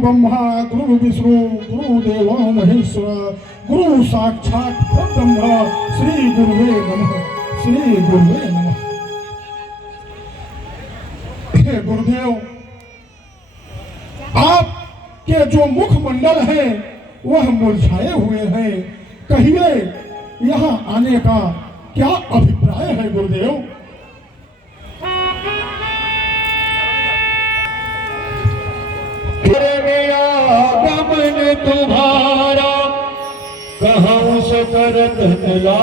ब्रह्मा गुरु विष्णु गुरु देवो महेश्वर गुरु साक्षात परब्रह्म श्री गुरुवे नमः श्री गुरुवे नमः। हे गुरुदेव, आपके जो मुखमंडल है वह मुरझाए हुए हैं, कहिए यहाँ आने का क्या अभिप्राय है गुरुदेव? गमन तुम्हारा कहाँ से करत चला।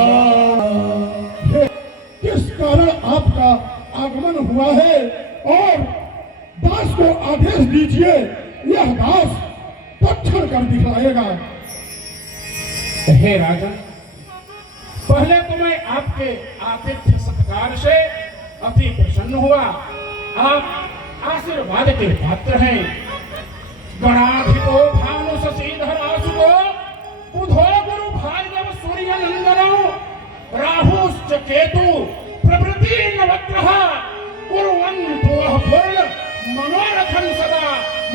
किस कारण आपका आगमन हुआ है और दास को आदेश दीजिए, यह दास तत्क्षण कर दिखलाएगा। हे राजन, पहले तो मैं आपके आतिथ्य सत्कार से अति प्रसन्न हुआ। आप आशीर्वाद के पात्र हैं। गणाधिपो भानु शशिधरासुतो बुधो गुरु भार्गव सूर्य नंदनो राहुश्च केतु प्रभृति नवग्रह कुर्वन्तु पूर्ण मनोरथं सदा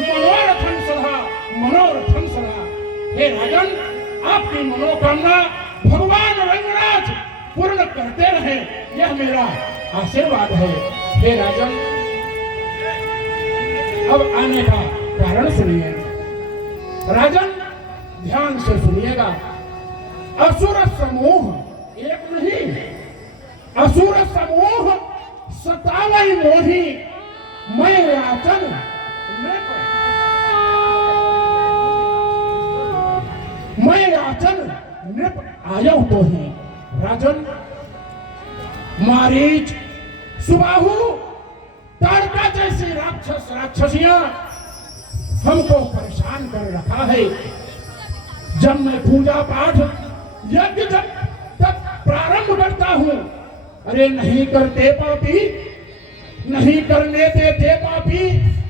मनोरथं सदा मनोरथं सदा। हे राजन, आपकी मनोकामना भगवान रंगराज पूर्ण करते रहे, यह मेरा आशीर्वाद है। हे राजन, अब आने का कारण सुनिए। राजन, ध्यान से सुनिएगा। असुर समूह एक नहीं, असुर समूह सतावई मोही मैं याचन मैं याचन नृप आयव तो ही। राजन, मारीच सुबाहु ताड़का जैसी राक्षसियां हमको परेशान कर रखा है। जब मैं पूजा पाठ यज्ञ जब तक प्रारंभ करता हूं, अरे नहीं करते पापी, नहीं करने देते पापी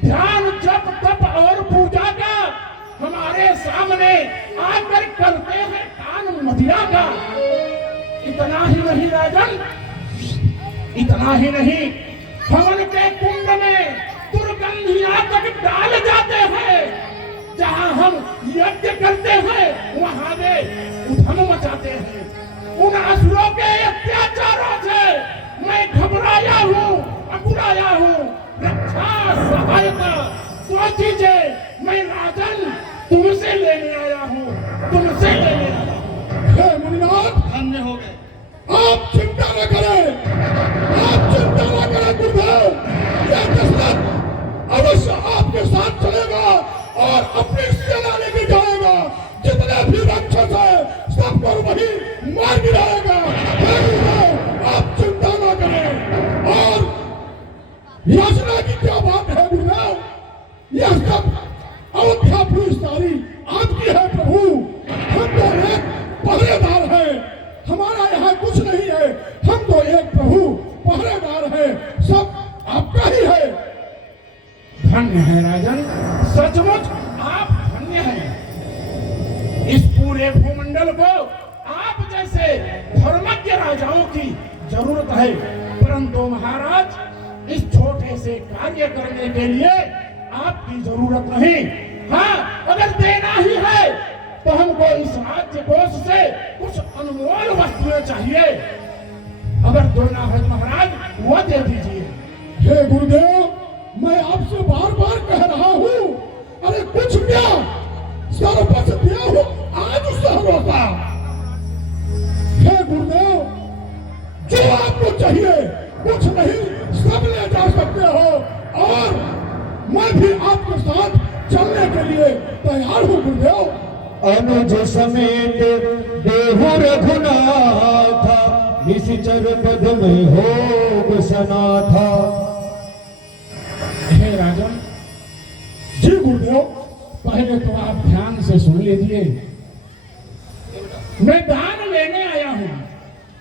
ध्यान जप तप और पूजा का हमारे सामने आकर करते हैं कान मदिरा का। इतना ही नहीं राजन, इतना ही नहीं, हवन के कुंड में दुर्गंधियां तक डाल जाते हैं। जहां हम यज्ञ करते हैं वहां वे उधम मचाते हैं। उन असुरों के अत्याचारों से मैं घबराया हूँ, अकुराया हूँ। रक्षा सहायता दो चीजें मैं राजन तुमसे लेने आया हूँ, तुमसे लेने आया हूँ। हे मुनिनाथ, धन्य हो गए। आप चिंता न करें, आप चिंता न करें गुरुदेव। यह दशरथ अवश्य आपके साथ चलेगा और अपनी सेना लेके जाएगा। जितने भी राक्षस है सबको वही मार गिराएगा। हे गुरुदेव, आप चिंता न करें। और याचना की क्या बात है गुरुदेव? यह सब अवध्यापुरी सारी आपकी है प्रभु। हम तो एक पहरेदार है, हमारा यहाँ कुछ नहीं है। हम तो एक प्रभु पहरेदार है, सब आपका ही है। धन्य है राजन, सचमुच आप धन्य हैं। इस पूरे भूमंडल को आप जैसे धर्मज्ञ राजाओं की जरूरत है, परंतु महाराज इस छोटे से कार्य करने के लिए आपकी जरूरत नहीं। हाँ, अगर देना ही है तो हमको इस राज्य कोष से कुछ अनमोल वस्तुएं चाहिए। अगर देना है महाराज वो दे दीजिए। हे गुरुदेव, मैं आपसे बार बार कह रहा हूँ, अरे कुछ क्या सर्वस्व दिया हो आज सर्वसा। हे गुरुदेव, जो आपको चाहिए कुछ नहीं सब ले जा सकते हो और मैं भी आपके साथ चलने के लिए तैयार हूँ गुरुदेव। अनुज समेत देहु रघुनाथा निशिचर पद में हो सना था। हे राजन, जी गुरुदेव, पहले तो आप ध्यान से सुन लीजिए। मैं दान लेने आया हूँ।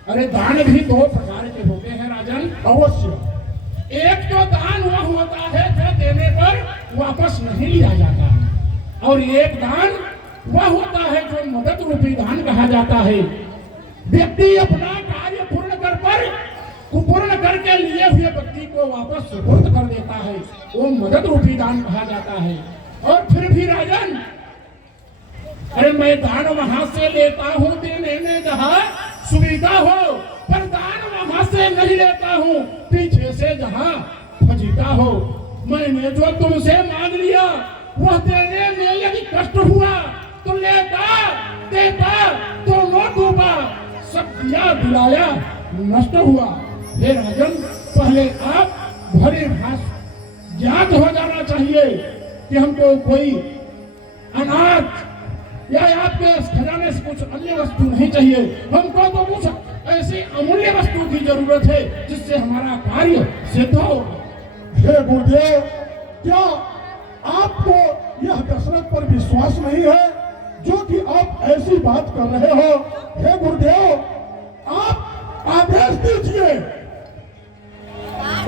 अरे दान भी दो प्रकार के होते हैं राजन। अवश्य। एक तो दान वह होता है जो देने पर वापस नहीं लिया जाता, और एक दान वह होता है जो मदद रूपी दान कहा जाता है। व्यक्ति अपना कार्य पूर्ण करके लिए हुए व्यक्ति को वापस सुपुर्द कर देता है, वो मदद रूपी दान कहा जाता है। और फिर भी राजन, अरे मैं दान वहां से लेता हूँ देने में जहाँ सुविधा हो, पर दान वहां से नहीं लेता हूँ पीछे से जहाँ फजीता हो। मैंने जो तुमसे मांग लिया वह देने में यदि कष्ट हुआ तो लेता देता दोनों डूबा, सब दिया दिलाया नष्ट हुआ। हे राजन, पहले आप भरे भाष ज्ञात हो जाना चाहिए कि हमको कोई अनाथ या आपके खजाने से कुछ अन्य वस्तु नहीं चाहिए। हमको तो कुछ ऐसी अमूल्य वस्तु की जरूरत है जिससे हमारा कार्य सिद्ध हो। हे गुरुदेव, क्या आपको यह दशरथ पर विश्वास नहीं है जो कि आप ऐसी बात कर रहे हो? हे गुरुदेव, आप आदेश दीजिए,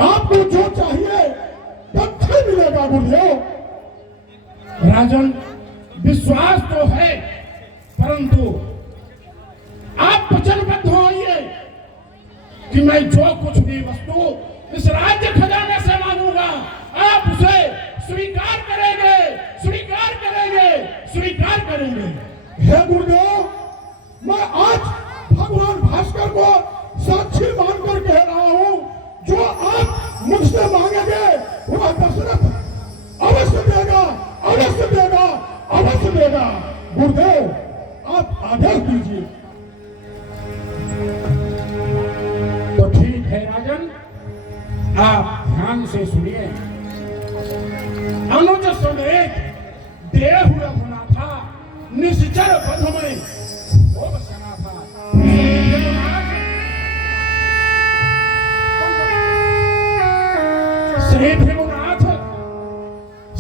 आपको जो चाहिए तत्काल मिलेगा। गुरुदेव राजन, विश्वास तो है, परंतु आप वचनबद्ध होइए कि मैं जो कुछ भी वस्तु इस राज्य खजाने से मांगूंगा आप उसे स्वीकार करेंगे, स्वीकार करेंगे, स्वीकार करेंगे। हे गुरुदेव, मैं आज भगवान भास्कर को साक्षी मानकर कह रहा हूं, जो आप मुझसे मांगेंगे वह दशरथ अवश्य देगा, अवश्य देगा, अवश्य देगा। गुरुदेव, आप आदेश दीजिए। तो ठीक है राजन, आप ध्यान से सुनिए। अनुज समेत देहु रघुनाथा निश्चर पद में वो बसना था। श्री भृगुनाथ,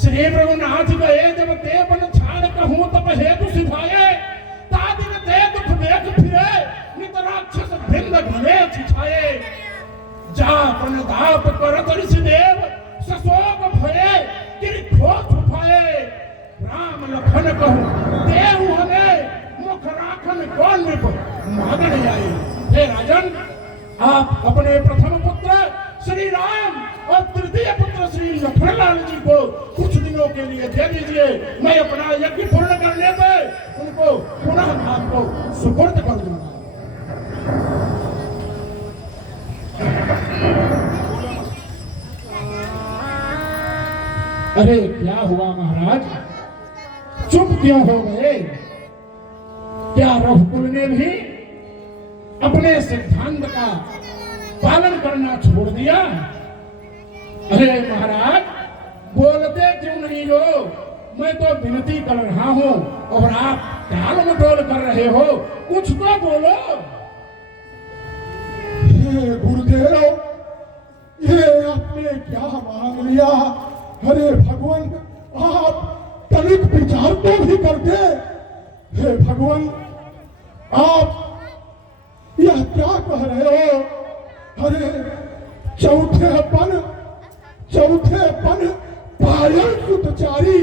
श्री भृगुनाथ गए जब ते बन छाड़ कहूँ तब हेतु सिधाए, तादिन ते दुख देख फिरे नित राक्षस भिंद घरे छिछाए। जा प्रणदाप करत ऋषिदेव सशोक भये गिरिखो छुपाए। राम लखन कहूँ देहु हमें मुख राखन कौन निप मांगने आए। हे राजन, आप अपने प्रथम पुत्र श्री राम और तृतीय पुत्र श्री लखनलाल जी को कुछ दिनों के लिए दे दीजिए। मैं अपना यज्ञ पूर्ण करने पे उनको पुनः आपको सुपुर्द कर दूंगा। अरे क्या हुआ महाराज, चुप क्यों हो गए? क्या रघुकुल ने भी अपने सिद्धांत का पालन करना छोड़ दिया? अरे महाराज, बोलते क्यों नहीं हो? मैं तो विनती कर रहा हूँ और आप टाल मटोल कर रहे हो, कुछ तो बोलो। हे गुरुदेव, ये आपने क्या मांग लिया? अरे भगवान, आप तनिक विचार तो भी करते। हे भगवान, आप यह क्या कह रहे हो? अरे चौथे पन पायल सुतचारी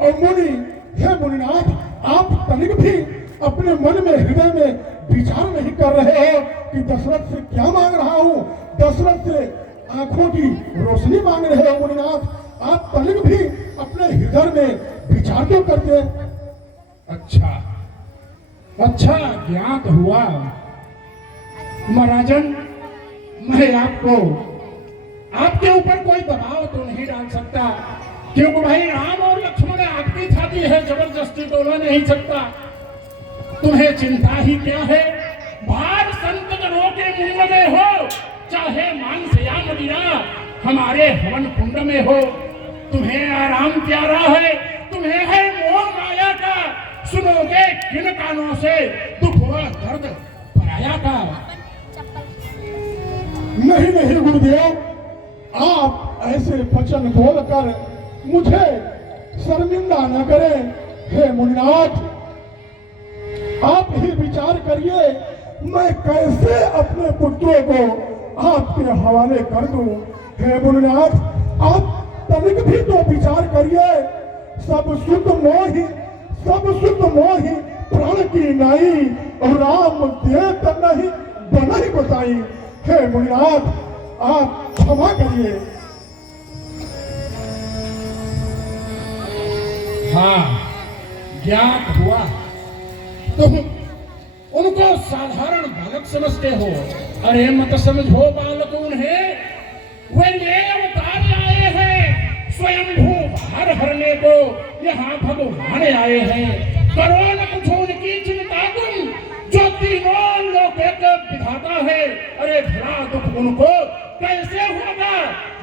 और मुनि, हे मुनिनाथ, आप तनिक भी अपने मन में हृदय में विचार नहीं कर रहे हो कि दशरथ से क्या मांग रहा हूं? दशरथ से आंखों की रोशनी मांग रहे हो मुनिनाथ। आप तनिक भी अपने हृदय में विचार तो करते। अच्छा ज्ञात हुआ महाराजन। मैं आपके ऊपर कोई दबाव तो नहीं डाल सकता, क्योंकि भाई राम और लक्ष्मण आपकी छाती है, जबरदस्ती तोला नहीं सकता। तुम्हें चिंता ही क्या है? भार संत जनों के मुंह में हो, चाहे मांस या मदिरा हमारे हवन कुंड में हो। तुम्हें आराम प्यारा है, तुम्हें है मोह माया का, सुनोगे किन कानों से दुख व दर्द पराया का। नहीं गुरुदेव, आप ऐसे वचन बोलकर मुझे शर्मिंदा न करें। हे मुनिनाथ, आप ही विचार करिए, मैं कैसे अपने पुत्रों को आपके हवाले कर दूं। हे मुनिनाथ, आप तनिक भी तो विचार करिए। सब सुख मोही प्राण की नाई, और राम देत नहीं बनहि बताई। हे मुनिनाथ, आप क्षमा करिए। हाँ, ज्ञात हुआ। तुम उनको साधारण बालक समझते हो। अरे मत समझो बालक उन्हें, वे ये अवतार आए हैं, स्वयंभू भार हरने को यहाँ भगवान आए हैं। करो न कुछ उनकी चिंता तुम, जो तीनों लोकों का विधाता है। अरे भला दुख उनको कैसे होगा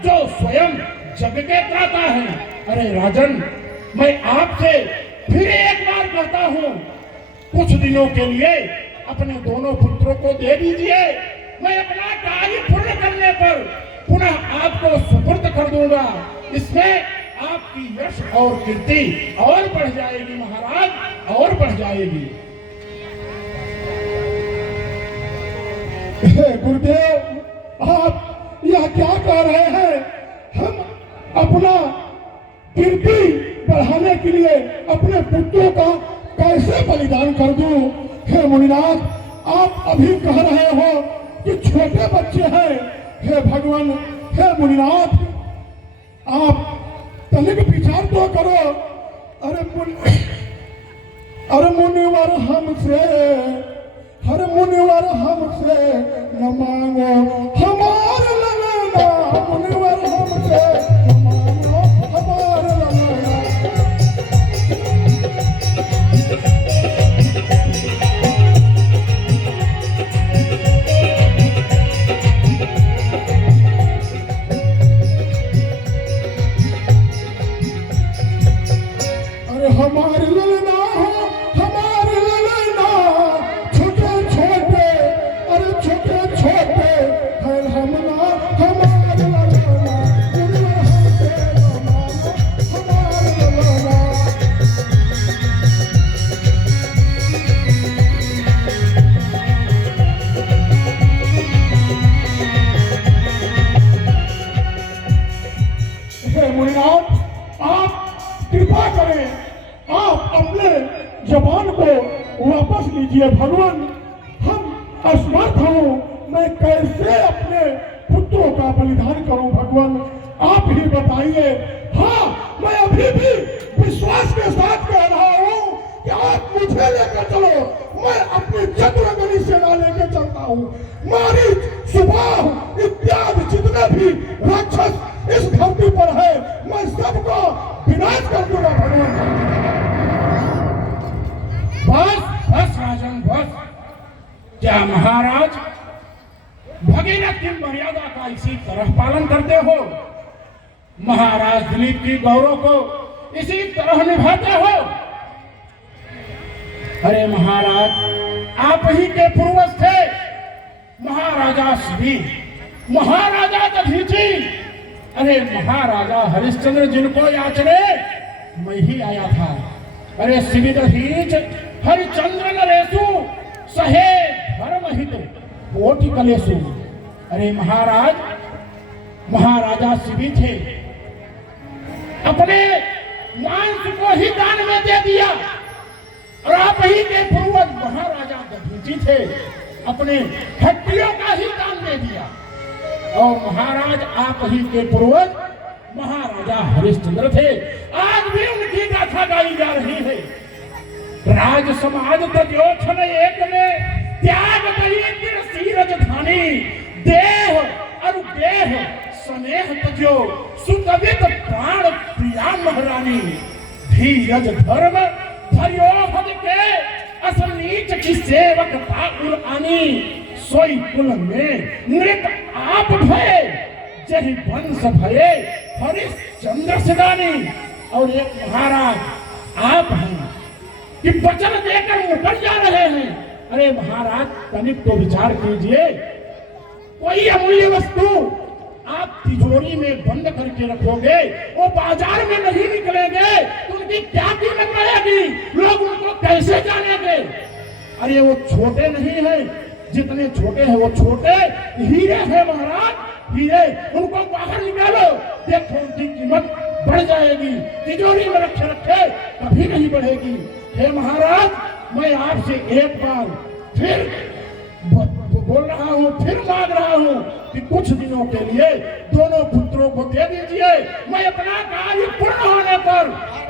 जो स्वयं जग के त्राता है। अरे राजन, मैं आपसे फिर एक बार कहता हूँ, कुछ दिनों के लिए अपने दोनों पुत्रों को दे दीजिए। मैं अपना कार्य पूर्ण करने पर पुनः आपको सुपुर्द कर दूंगा। इसमें आपकी यश और कीर्ति और बढ़ जाएगी महाराज, और बढ़ जाएगी। गुरुदेव, आप यह क्या कह रहे हैं? हम अपना कीर्ति बढ़ाने के लिए अपने पुत्रों का कैसे बलिदान कर दूं? हे मुनिनाथ, आप अभी कह रहे हो कि छोटे बच्चे हैं। हे भगवान, हे मुनिनाथ, आप तनिक विचार तो करो। अरे मुनिवर हमसे, हर मुनिवर हमसे न मांगो हमार लगना, मुनिवर हमसे न मांगो हमार लगना। अरे हमारे ललना हो, हमारे ललना, छोटे छोटे, अरे छोटे छोटे है हमना, हमारे ललना, मुनिवर हमसे न मांगो हमारे ललना। हे मुनिनाथ, आप कृपा करें, आप अपने जबान को वापस लीजिए। भगवान, हम असमर्थ हूँ, मैं कैसे अपने पुत्रों का बलिदान करूं? भगवान, आप ही बताइए। हाँ, मैं अभी भी विश्वास के साथ कह रहा हूँ कि आप मुझे लेकर चलो। मैं अपनी चतुरंगनी सेना लेकर चलता हूँ। मारीच, सुबाहु इत्यादि जितने भी राक्षस इस धरती पर है, मैं सबको विनाश कर दूंगा। भगवान, बस बस राजन, बस। क्या महाराज भगीरथ की मर्यादा का इसी तरह पालन करते हो? महाराज दिलीप की गौरव को इसी तरह निभाते हो? अरे महाराज, आप ही के पूर्वज थे महाराजा शिवी, महाराजा दधीची। अरे महाराजा हरिश्चंद्र जिनको याचने मैं ही आया था। अरे शिवी दधीच हरिचंद्र नरेशु सहे धर्महित कोटि कलेशु। अरे महाराज, महाराजा शिवी थे, अपने मांस को ही दान में दे दिया। और आप ही के पूर्वज महाराजा दधीची थे, अपने हड्डियों का ही दान दे दिया। और महाराज आप ही के पूर्वज महाराजा हरिश्चंद्र थे, आज भी उनकी गाथा गाई जा रही है। राज समाज तजोक्षण एक में त्याग गई सिरज धानी, देह और देह स्नेह तजो सुकवित प्राण प्रिया महारानी। धीरज धर्म धर्योहद के असनीच की सेवक ठाकुर आनी, सोई कुल में नृत आप भये, जहि वंश भये हरिश्चंद्र सदानी। और एक महाराज आप हैं कि वचन देकर मुकर जा रहे हैं। अरे महाराज, तनिक तो विचार कीजिए, कोई अमूल्य वस्तु आप तिजोरी में बंद करके रखोगे, वो बाजार में नहीं निकलेंगे तो उनकी क्या कीमत रहेगी? लोग उनको कैसे जानेंगे? अरे वो छोटे नहीं है, जितने छोटे हैं वो छोटे हीरे हैं महाराज, हीरे। उनको बाहर निकालो, देखो उनकी कीमत बढ़ जाएगी। तिजोरी में रखे रखे कभी नहीं बढ़ेगी। हे महाराज, मैं आपसे एक बार फिर बोल रहा हूँ, फिर मांग रहा हूँ, कि कुछ दिनों के लिए दोनों पुत्रों को दे दीजिए, मैं अपना कार्य पूर्ण होने पर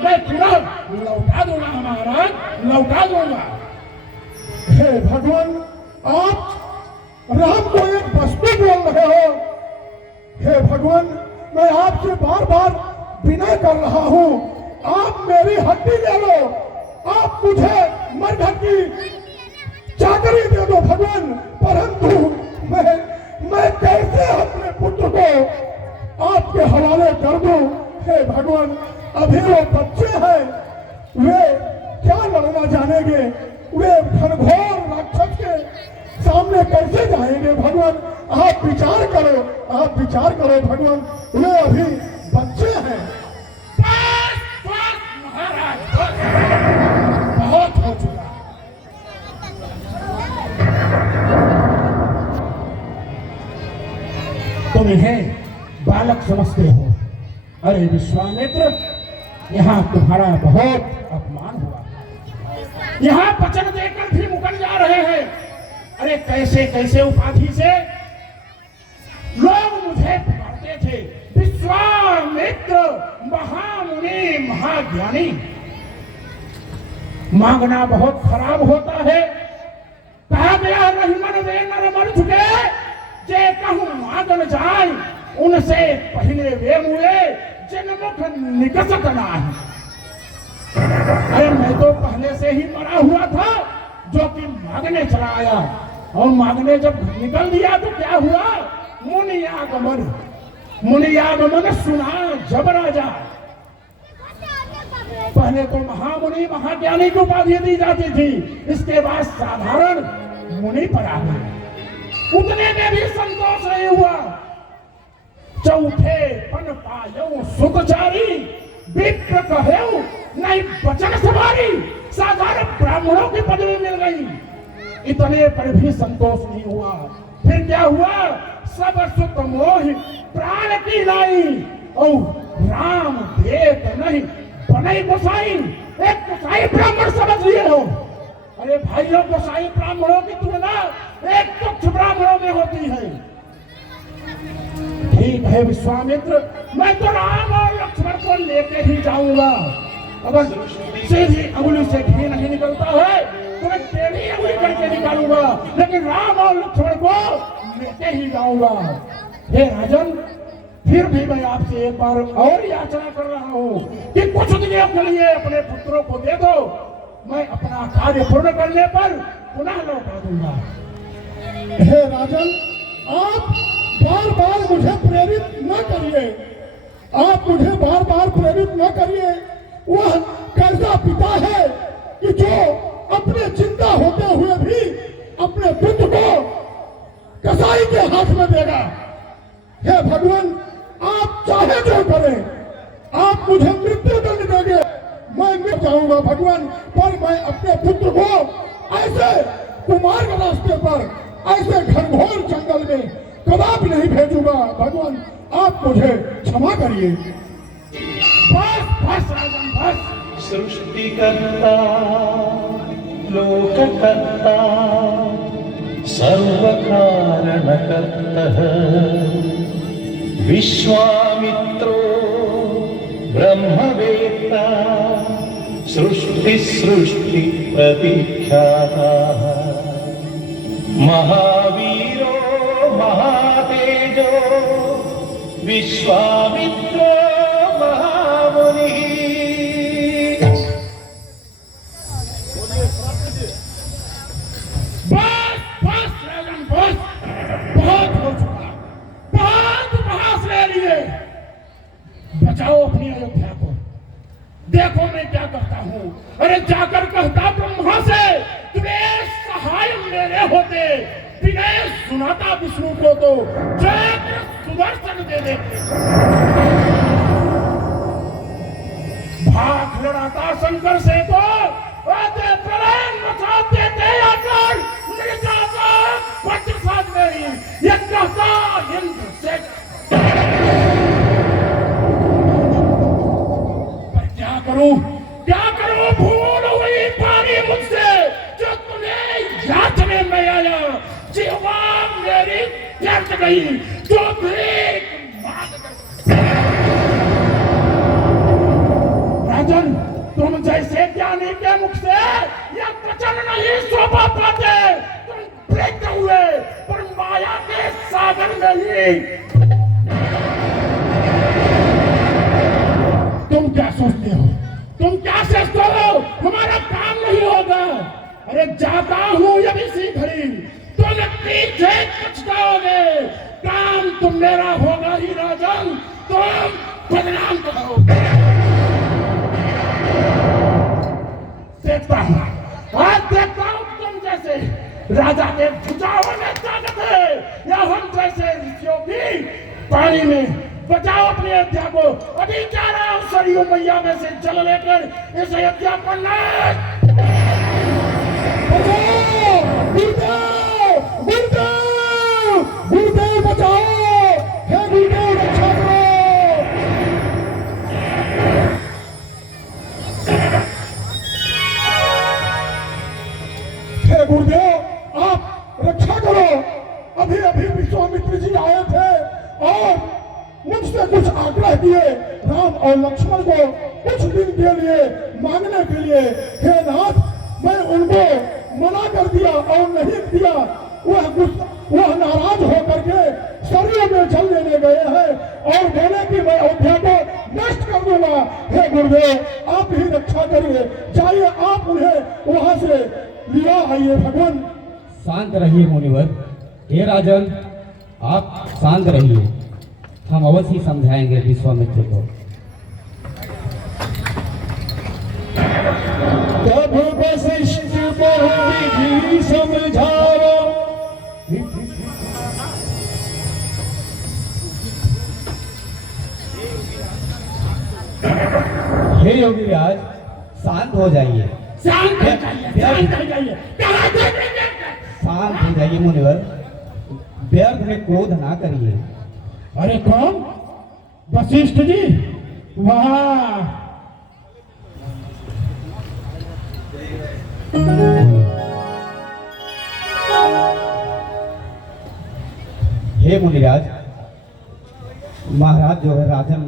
मैं पुनः लौटा दूंगा महाराज, लौटा दूंगा। हे भगवान, आप राम को एक वस्तु बोल रहे हो। हे भगवान, मैं आपसे बार बार विनय कर रहा हूँ, आप मेरी हड्डी ले लो, आप मुझे मरघट की चाकरी दे दो भगवान, परंतु मैं कैसे अपने पुत्र को आपके हवाले कर दूं? हे भगवान, अभी वो बच्चे हैं, वे क्या लड़ना जानेंगे, वे घनघोर राक्षस के सामने कैसे जाएंगे? भगवान आप विचार करो, आप विचार करो भगवान, वे अभी बच्चे हैं। बस बस महाराज, बहुत हो चुका। तुम इन्हें बालक समझते हो। अरे विश्वामित्र, यहाँ तुम्हारा बहुत अपमान हुआ, यहाँ वचन देकर भी मुकर जा रहे हैं। अरे कैसे कैसे उपाधि से लोग मुझे पुकारते थे, विश्वामित्र महामुनि महाज्ञानी। मांगना बहुत खराब होता है, कहा गया नहीं मन वे नर मर चुके, जे कहूं मांगन जाए उनसे पहले वे मुए जनमुख निकसत नाही। अरे मैं तो पहले से ही मरा हुआ था, जो कि मांगने चला आया, और मांगने जब निकल दिया तो क्या हुआ? मुनियागमन सुना जब राजा। पहले तो महामुनि महाज्ञानी की उपाधि दी जाती थी, इसके बाद साधारण मुनि पर आ गए। उतने में भी संतोष नहीं हुआ। चौथे पन पायो सुखचारी, विप्र कहेऊ नहीं वचन सवारी। साधारण ब्राह्मणों की पदवी मिल गई, इतने पर भी संतोष नहीं हुआ। फिर क्या हुआ? सब सुख मोह प्राण की लाई, और राम देत नहीं बने गोसाई। एक गोसाई ब्राह्मण समझ लिए हो? अरे भाइयों, गोसाई ब्राह्मणों की तुलना एक तुच्छ ब्राह्मणों में होती है। ठीक है विश्वामित्र, मैं तो राम और लक्ष्मण को लेके ही जाऊंगा। अगर सीधी अंगुली से घी नहीं निकलता है तो मैं टेढ़ी अंगुली करके निकालूंगा, लेकिन राम और लक्ष्मण को लेके ही जाऊंगा। हे राजन, फिर भी मैं आपसे एक बार और याचना कर रहा हूँ कि कुछ दिनों के लिए अपने पुत्रों को दे दो, मैं अपना कार्य पूर्ण करने पर पुनः लौटा दूंगा। हे राजन, आप बार बार मुझे प्रेरित न करिए, आप मुझे बार बार प्रेरित न करिए। वह कैसा पिता है कि जो अपने जिंदा होते हुए भी अपने पुत्र को कसाई के हाथ में देगा? हे भगवान, आप चाहे जो करें, आप मुझे मृत्यु दंड देंगे, मैं मिट जाऊंगा भगवान, पर मैं अपने पुत्र को ऐसे कुमार के रास्ते पर, ऐसे घनघोर जंगल में कदापि नहीं भेजूंगा। भगवान आप मुझे क्षमा करिए। बस बस राजन, बस। सृष्टिकर्ता लोककर्ता सर्वकारणकर्तः विश्वामित्रो ब्रह्मवेत्ता सृष्टि प्रतीख्यातः महावीरो महातेजो विश्वामित्रो महामुनिः। बस बस राजन, बस, बहुत हो चुका, बहुत बहस ले लिए। बचाओ अपनी अयोध्या को। देखो मैं क्या करता हूँ। अरे जाकर कहता ब्रह्मा से, तुम्हें सहाय मेरे होते, विनय सुनाता विष्णु को तो चक्र सुदर्शन दे देते। भाग लड़ाता शंकर से तो आते प्रलय मचा देते आकर मृगाका वज्र साध मेरी। ये कहता इंद्र से, पर क्या करूं, क्या करूं? भूल हुई पारी मुझसे, जो तुम्हें याचने में आया, जीवा मेरी व्यर्थ गई। चले। तुम क्या सोचते हो, तुम क्या सोचते हो हमारा काम नहीं होगा? अरे जाता हूं अभी सी घड़ी, तुम पीछे पछताओगे। काम तुम मेरा होगा ही राजन, तुम बदनाम करोगे। देखता हूं, आज देखता हूं तुम जैसे राजा के भुजाओं में ताकत है या हम जैसे ऋषियों की पानी में। बचाओ अपनी अयोध्या को, अभी जा रहा हूं सरयू मैया में से जल लेकर इस अयोध्या को नाश। बचाओ गुरुदेव, गुरुदेव, गुरुदेव बचाओ, हे गुरुदेव रक्षा करो। हे गुरुदेव आप रक्षा करो। अभी अभी विश्वामित्र जी आए थे और मुझसे कुछ आग्रह किए, राम और लक्ष्मण को कुछ दिन के लिए मांगने के लिए। हे नाथ, मैं उनको मना कर दिया और नहीं दिया। वह नाराज होकर के सरयू में जल लेने गए हैं और बोले कि मैं अयोध्या को नष्ट कर दूंगा। हे गुरुदेव आप ही रक्षा करिए, जाइए आप उन्हें वहां से लिया आइए। भगवान शांत रहिए मुनिवर। हे राजन, आप शांत रहिए, हम अवश्य समझाएंगे विश्वामित्र को। तब वशिष्ठ बहुविधि समझाओ, हे योगीराज शांत हो जाइए। शांत हो जाइए, शांत हो जाइए, कहाँ जाइए? शांत हो जाइए मुनिवर, व्यर्थ में क्रोध ना करिए। अरे कौन? वशिष्ठ जी? वाह, हे मुनिराज, महाराज जो है राजन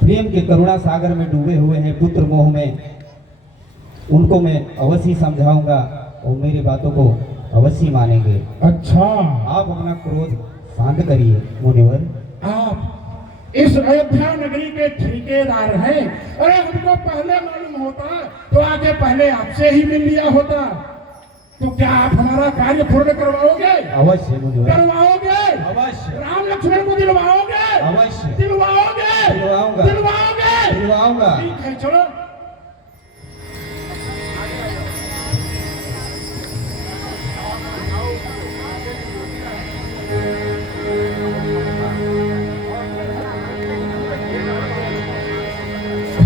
प्रेम के करुणा सागर में डूबे हुए हैं, पुत्र मोह में। उनको मैं अवश्य समझाऊंगा और मेरी बातों को अवश्य मानेंगे। अच्छा, आप अपना क्रोध शांत करिए मुनिवर। आप इस अयोध्या नगरी के ठेकेदार हैं। अरे हमको पहले मालूम होता तो आगे पहले आपसे ही मिल लिया होता। तो क्या आप हमारा कार्य पूर्ण करवाओगे? अवश्य मुनिवर, करवाओगे? अवश्य, राम लक्ष्मण को दिलवाओगे? अवश्य दिलवाओगे? दिलवाऊंगा, दिलवाओगे? दिलवाऊंगा। ठीक है, चलो।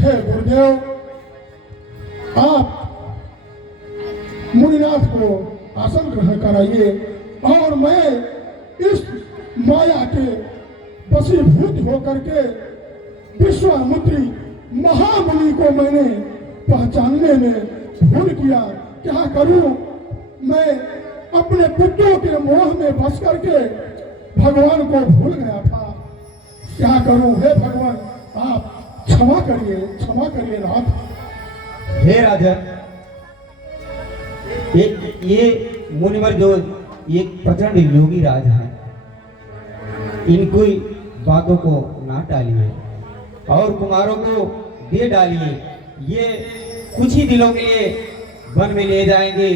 हे गुरुदेव आप मुनिनाथ को आसन ग्रहण कराइए और मैं इस माया के वशीभूत होकर के विश्वामित्री महामुनि को मैंने पहचानने में भूल किया। क्या करूं, मैं अपने पुत्रों के मोह में फंस करके भगवान को भूल गया था। क्या करूं, हे भगवान आप क्षमा करिए नाथ। हे राजन, ये मुनिवर जो ये प्रचंड योगी राज हैं, इनको बातों को ना टालिए और कुमारों को दे डालिए। ये कुछ ही दिनों के लिए वन में ले जाएंगे,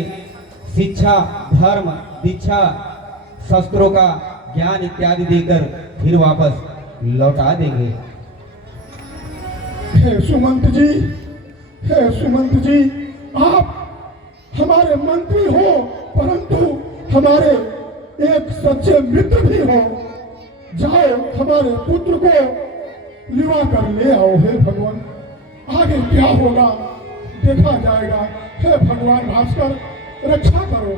शिक्षा, धर्म, दीक्षा, शस्त्रों का ज्ञान इत्यादि देकर फिर वापस लौटा देंगे। हे सुमंत जी, आप हमारे मंत्री हो परंतु हमारे एक सच्चे मित्र भी हो। जाओ हमारे पुत्र को लिवा कर ले आओ। हे भगवान, आगे क्या होगा देखा जाएगा। हे भगवान भास्कर रक्षा करो।